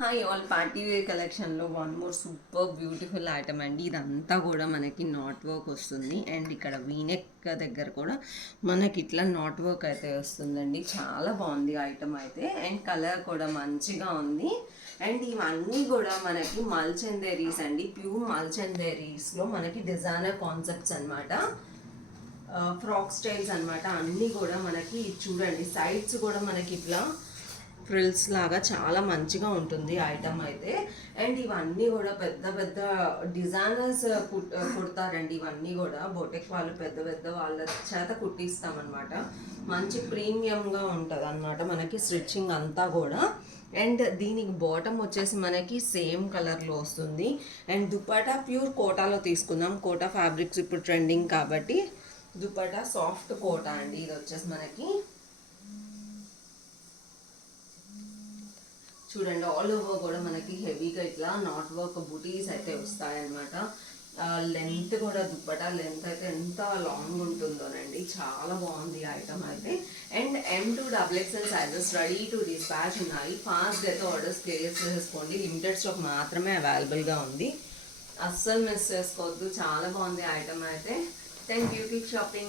Hi all party wear కలెక్షన్లో one more super beautiful item అండి. ఇదంతా కూడా మనకి నాట్ వర్క్ వస్తుంది అండ్ ఇక్కడ వీనెక్ దగ్గర కూడా మనకి ఇట్లా నాట్ వర్క్ అయితే వస్తుందండి. చాలా బాగుంది ఐటమ్ అయితే అండ్ కలర్ కూడా మంచిగా ఉంది. అండ్ ఇవన్నీ కూడా మనకి మల్చందేరీస్ అండి, ప్యూర్ మల్చందేరీస్లో మనకి డిజైనర్ కాన్సెప్ట్స్ అనమాట. ఫ్రాక్ స్టైల్స్ అనమాట. అన్నీ కూడా మనకి చూడండి, సైడ్స్ కూడా మనకి ఇట్లా ఫ్రిల్స్ లాగా చాలా మంచిగా ఉంటుంది ఐటమ్ అయితే. అండ్ ఇవన్నీ కూడా పెద్ద పెద్ద డిజైనర్స్ కుడతారండి. ఇవన్నీ కూడా బొటెక్ వాళ్ళు పెద్ద పెద్ద వాళ్ళ చేత కుట్టిస్తామన్నమాట. మంచి ప్రీమియంగా ఉంటుంది అన్నమాట మనకి స్టిచ్చింగ్ అంతా కూడా. అండ్ దీనికి బాటమ్ వచ్చేసి మనకి సేమ్ కలర్లో వస్తుంది. అండ్ దుపట్టా ప్యూర్ కోటాలో తీసుకుందాం. కోటా ఫ్యాబ్రిక్స్ ఇప్పుడు ట్రెండింగ్ కాబట్టి దుపట్టా సాఫ్ట్ కోటా అండి. ఇది వచ్చేసి మనకి చూడండి, ఆల్ ఓవర్ కూడా మనకి హెవీగా ఇట్లా నాట్ వర్క్ బుటీస్ అయితే వస్తాయన్నమాట. లెంత్ కూడా దుప్పటా లెంత్ అయితే ఎంత లాంగ్ ఉంటుందోనండి. చాలా బాగుంది ఐటమ్ అయితే. And M2XXL sizes ready to dispatch ఉన్నాయి. ఫాస్ట్గా అయితే ఆర్డర్స్ ప్లేస్ చేసుకోండి. లిమిటెడ్ స్టాక్ మాత్రమే అవైలబుల్గా ఉంది. అస్సలు మిస్ చేసుకోవద్దు. చాలా బాగుంది ఐటమ్ అయితే. Thank you. Keep shopping.